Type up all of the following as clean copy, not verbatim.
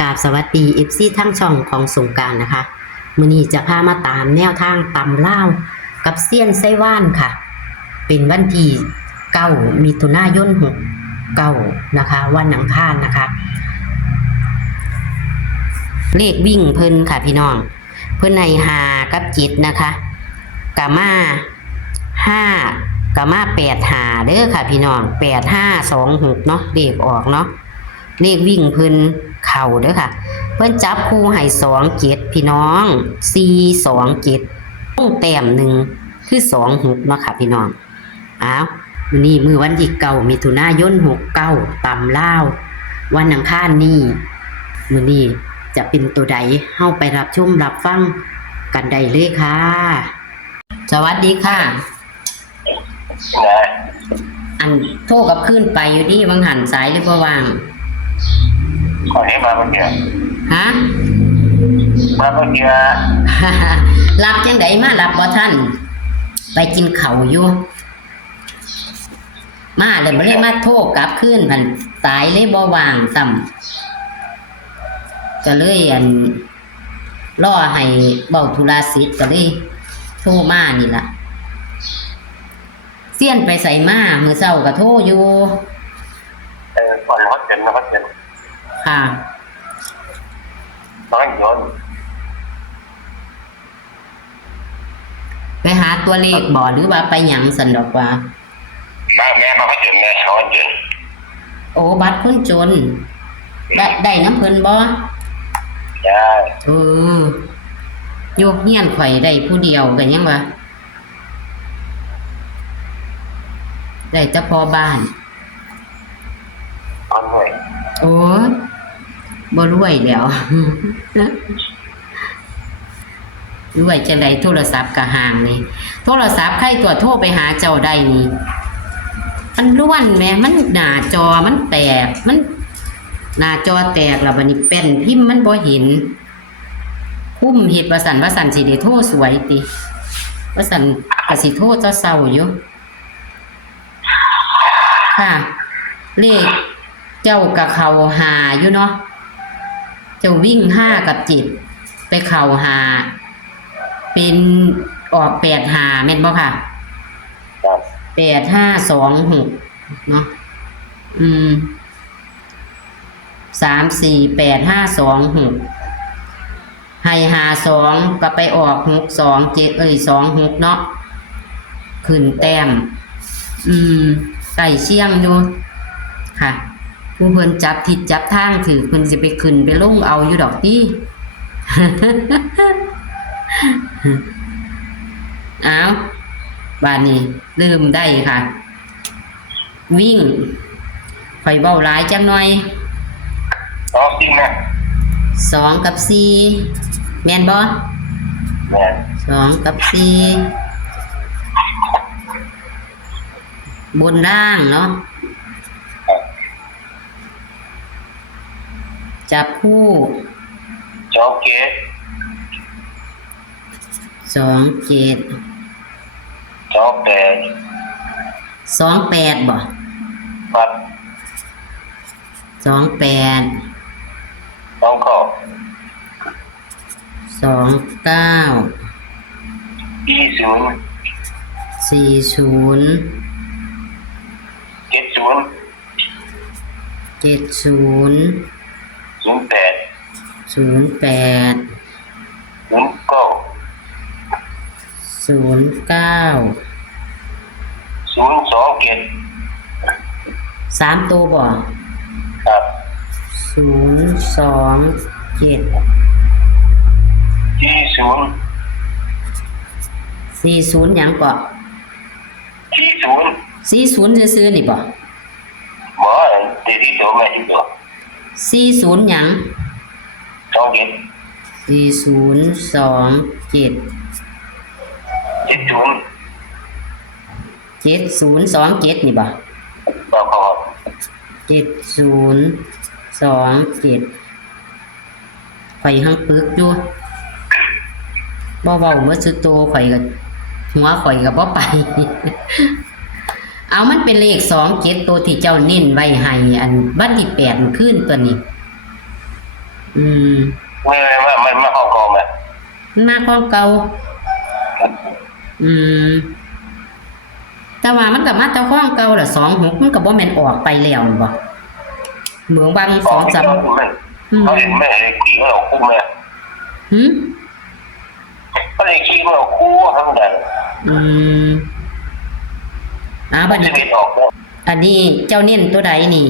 กราบสวัสดีFCทั้งช่องของสงกรานต์นะคะมื้อนี้จะพามาตามแนวทางตำลาวกับเซียนไส้ว่านค่ะเป็นวันที่9มิถุนายน69นะคะวันอังคารนะคะเลขวิ่งเพิ่นค่ะพี่น้องเพิ่นให้5กับ7นะคะกะมา5กะมา8 5เด้อค่ะพี่น้อง8 5 2 6เนาะเลขออกเนาะเลขวิ่งเพิ่นเข่าเด้อค่ะเพิ่นจับคู่ให้2 7พี่น้อง4 2 7ต้องแต้มหนึ่งคือ2 6เนาะค่ะพี่น้องอ้าวมื้อนี้มื้อวันที่9มิถุนายน69ตำลาววันอังคารนี้มื้อนี้จะเป็นตัวใดเฮาไปรับชมรับฟังกันได้เลยค่ะสวัสดีค่ะอันโทรกับขึ้นไปอยู่ดีบางหันสายหรือบ่ว่างขอให้มาเมื่อกี้ฮะมาเมื่อกี้ รับจังไดมารับบ่ทันไปกินข้าวอยู่มาเลยบ่เลยมาโทรกลับคืนพันสายเลยบ่ว่างซ้ำก็เลยรอให้เว้าธุระเสร็จก็เลยโทรมานี่ล่ะเสี้ยนไปใส่มามื้อเช้าก็โทรอยู่ก่อนวัดเจ็ดค่ะน้อยย้อนไปหาตัวเลขบ่หรือว่าไปหยังสันดอกว่ามาแม่มาวัดเจ็ดแม่เขาวัดเจ็ดโอ้บัตรคนจนได้น้ำเพิ่นบ่ได้โยกเฮียนข่อยได้ผู้เดียวกันยังวะได้แต่พอบ้านเอาหน่อยโอ้บ่รวยแล้ว รวยจะได้โทรศัพท์กะห่างนี่โทรศัพท์ใครตัวโทรไปหาเจ้าได้นี่มันล้วนแม่มันหน้าจอมันแตกมันหน้าจอแตกแล้วบัดนี้แป้นพิมพ์มันบ่เห็นคุ้มเฮ็ดว่าซั่นสิได้โทรสวยติว่าซั่นก็สิโทรเช้าๆอยู่ค่ะเลขเจ้ากับเขาหาอยู่เนาะเจ้าวิ่ง5กับ7ไปเข่าหาเป็นออก8 5แม่นบ่ค่ะ8 5 2 6เนาะ3 4 8 5 2 6ให้52ก็ไปออก6 2 7 2 6เนาะขึ้นแต้มไก่เชียงอยู่ค่ะผู้เพิ่นจับทิศจับทางถือเพิ่นสิไปขึ้นไปลงเอาอยู่ดอกติ อ้าวบ้านนี้ลืมได้ค่ะวิ่งข่อยเว้าหลายจังหน่อยจริงนะ2กับ4แม่นบ่แม่น2กับ4บนล่างเนาะจับคู่จอกเกต2 7จอกแปด2 8บ่ครับ2 8ต้องเข้า2 9 40 40 70 08 08 09 3ตัวบ่ครับ027 40หยังก็40ซื่อๆนี่บ่บ่ตีที่ตัวแม่ที่ตัว40หยัง27 4027 7027นี่บ่บ่พอ7027ข่อยหังปึกอยู่บ่เว้าเมื่อสุดโตข่อยก็หัวข่อยก็บ่ไป เอามันเป็นเลข27ตัวที่เจ้าเน้นไว้ให้อันวันที่8ขึ้นตัวนี้ อืม มันมาเข้ากองไหม มันมาของเก่าอืมแต่ว่ามันก็มาแต่ของเก่าล่ะ26มันก็บ่แม่นออกไปแล้วนั่นบ่เหมืองบาง กอง 2-3 เขาเห็นไม่เห็นขี้เขาเอาคู่ไหม หืม เขาเห็นขี้เขาเอาคู่ทั้งนั้น อืมบัด จะ นี้ มีออก อันนี้เจ้าเน้นตัวใดนี่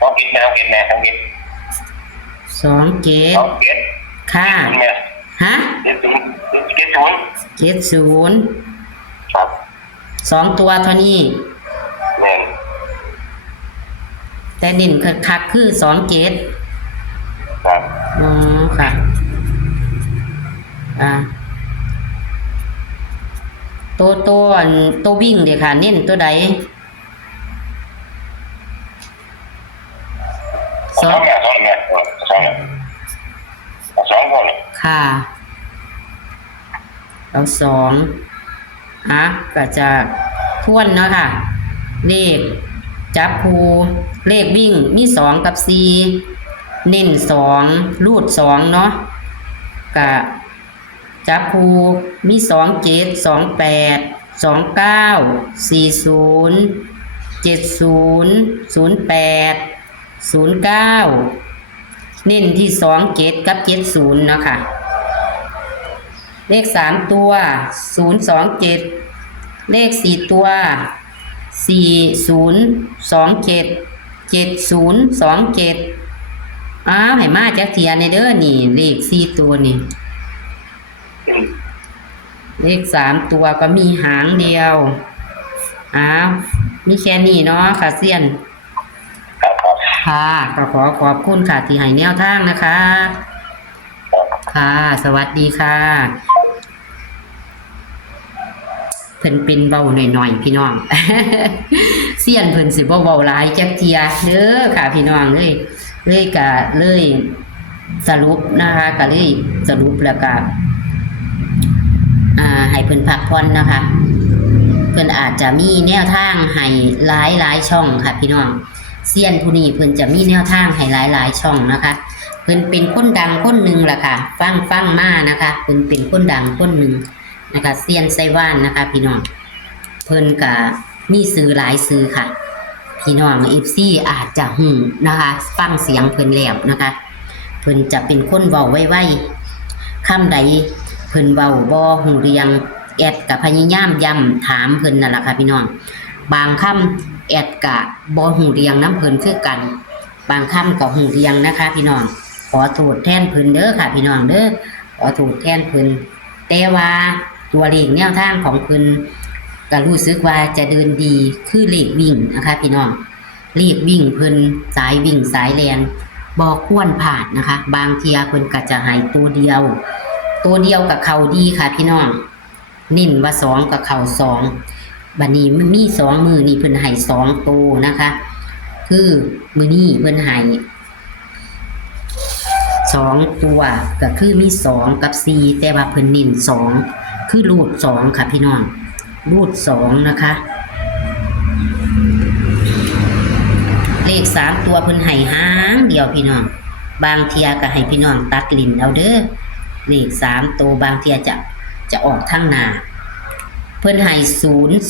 ต้องกินต้องกินแน่ต้องกิน 2เกต ต้องกิน ค่ะ เนี่ย ฮะ เจ็ดศูนย์ 70 ครับ 2ตัวเท่านี้ เนี่ย แต่เน้นคักๆคือ2เกต ครับ อ๋อค่ะตัววิ่งเดี๋ยวค่ะ เน้นตัวใด สองเนี่ยสองคน ค่ะแล้วก็จะท้วนเนาะค่ะ เลขจับคูเลขวิ่งมี2กับ4เน้น2รูด2เนาะก็จับคูมี27 28 29 40 70 08 09เน้นที่27กับ70นะคะเลข3ตัว027เลข4ตัว4027 7027ให้มาจักเทียในเด้อนี่เลข4ตัวนี่เลข3ตัวก็มีหางเดียวมีแค่นี้เนาะค่ะเซียนค่ะก็ขอบคุณค่ะที่ให้แนวทางนะคะค่ะสวัสดีค่ะเพิ่นเป็นเว้าหน่อยๆพี่น้อง เซียนเพิ่นสิบ่เว้าหลายจักเที่ยเด้อค่ะพี่น้องเลยก็เลยสรุปนะคะก็เลยสรุปแล้วก็ให้เพิ่นพักผ่อนนะคะเพิ่นอาจจะมีแนวทางให้หลายช่องค่ะพี่น้องเซียนผู้นี้เพิ่นจะมีแนวทางให้หลายช่องนะคะเพิ่นเป็นคนดังคนหนึ่งล่ะค่ะฟังมานะคะเพิ่นเป็นคนดังคนหนึ่งนะคะเซียนไซว่านนะคะพี่น้องเพิ่นก็มีสื่อหลายสื่อค่ะพี่น้อง FC อาจจะหูนะคะฟังเสียงเพิ่นแล้วนะคะเพิ่นจะเป็นคนเว้าไวๆคำใดเพิ่นเว้าบ่ฮู้เรียงแอดก็พยายามย้ำถามเพิ่นนั่นล่ะค่ะพี่น้องบางคำแอดก็บ่ฮู้เรียงน้ำเพิ่นคือกันบางคำก็ฮู้เรียงนะคะพี่น้องขอโทษแทนเพิ่นเด้อค่ะพี่น้องเด้อขอโทษแทนเพิ่นแต่ว่าตัวเลขแนวทางของเพิ่นก็รู้สึกว่าจะเดินดีคือเลขวิ่งนะคะพี่น้องเลขวิ่งเพิ่นสายวิ่งสายแล่นบ่ควรพลาดนะคะบางเที่ยเพิ่นก็จะให้ตัวเดียวกับเขาดีค่ะพี่น้องนิ่นว่า2กับเขา2บัดนี้มันมี2มือนี่เพิ่นให้2ตัวนะคะคือมื้อนี้เพิ่นให้2ตัวก็คือมี2กับ4แต่ว่าเพิ่นเน้น2คือรูด2ค่ะพี่น้องรูด2นะคะเลข3ตัวเพิ่นให้หางเดียวพี่น้องบางเที่ยก็ให้พี่น้องตัดลิ้นเอาเด้อเลข3ตัวบางเที่ยจะออกทางหน้าเพิ่นให้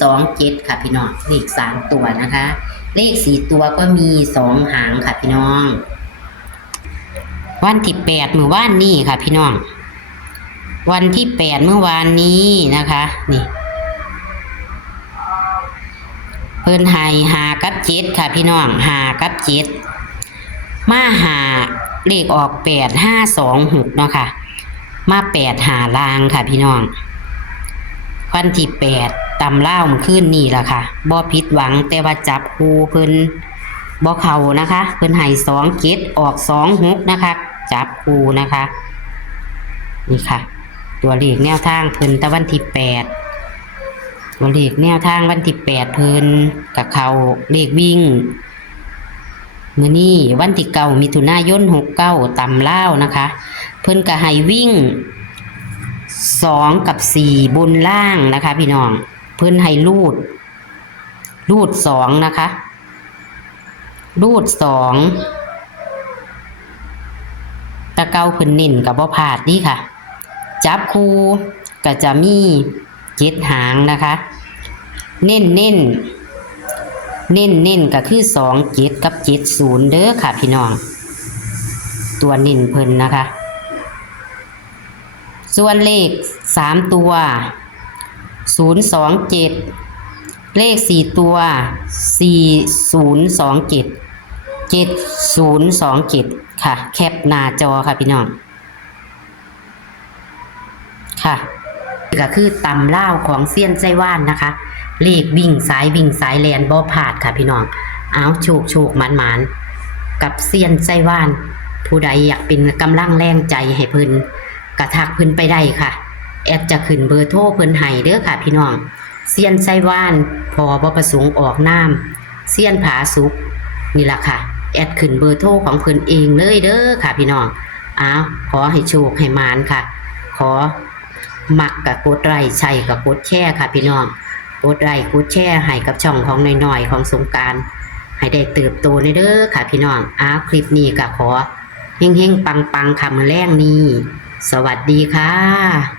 027ค่ะพี่น้องเลข3ตัวนะคะเลข4ตัวก็มี2หางค่ะพี่น้องวันที่8มื้อวานนี้ค่ะพี่น้องวันที่8เมื่อวานนี้นะคะนี่เพิ่นให้5กับ7ค่ะพี่น้อง5กับ7มา5เลขออก8526เนาะค่ะมา85ลางค่ะพี่น้องวันที่8ตำเล่าเมื่อคืนนี้ล่ะค่ะบ่ผิดหวังแต่ว่าจับคู่เพิ่นบ่เข้านะคะเพิ่นให้27ออก26นะคะจับคู่นะคะนี่ค่ะตัวเลขแนวทางเพิ่นตะวันที่8ตัวเลขแนวทางวันที่8เพิ่นกับเขาเลขวิ่งมื้อนี้วันที่9มิถุนายน69ตำเล่านะคะเพิ่นก็ให้วิ่ง2กับ4บนล่างนะคะพี่น้องเพิ่นให้รูด2นะคะ รูดสองตะเกาเพิ่นเน้นกับบ่พลาดดีค่ะจับคู่ก็จะมี7หางนะคะเน้นก็คือ27กับ70เด้อค่ะพี่น้องตัวเน้นเพิ่นนะคะส่วนเลข3ตัว027เลข4ตัว4027 7027ค่ะแคปหน้าจอค่ะพี่น้องค่ะก็คือตำล่าวของเซียนไส้ว่านนะคะเลขวิ่งสายแลนบ่พลาดค่ะพี่น้องเอาโชคหมานกับเซียนไส้ว่านผู้ใดอยากเป็นกำลังแรงใจให้เพิ่นกระทักเพิ่นไปได้ค่ะแอดจะขึ้นเบอร์โทรเพิ่นให้เด้อค่ะพี่น้องเซียนไส้ว่านพอบ่ประสงค์ออกนามเซียนผาสุกนี่ล่ะค่ะแอดขึ้นเบอร์โทรของเพิ่นเองเลยเด้อค่ะพี่น้องเอาขอให้โชคให้หมานค่ะขอมักกับกดไลค์ใช่กับกดแชร์ค่ะพี่น้องกดไลค์กดแชร์ให้กับช่องของน้อยๆของสงกรานต์ให้ได้เติบโตในเด้อค่ะพี่น้องคลิปนี้ก็ขอเฮงๆปังๆค่ะมื้อแรงนี้สวัสดีค่ะ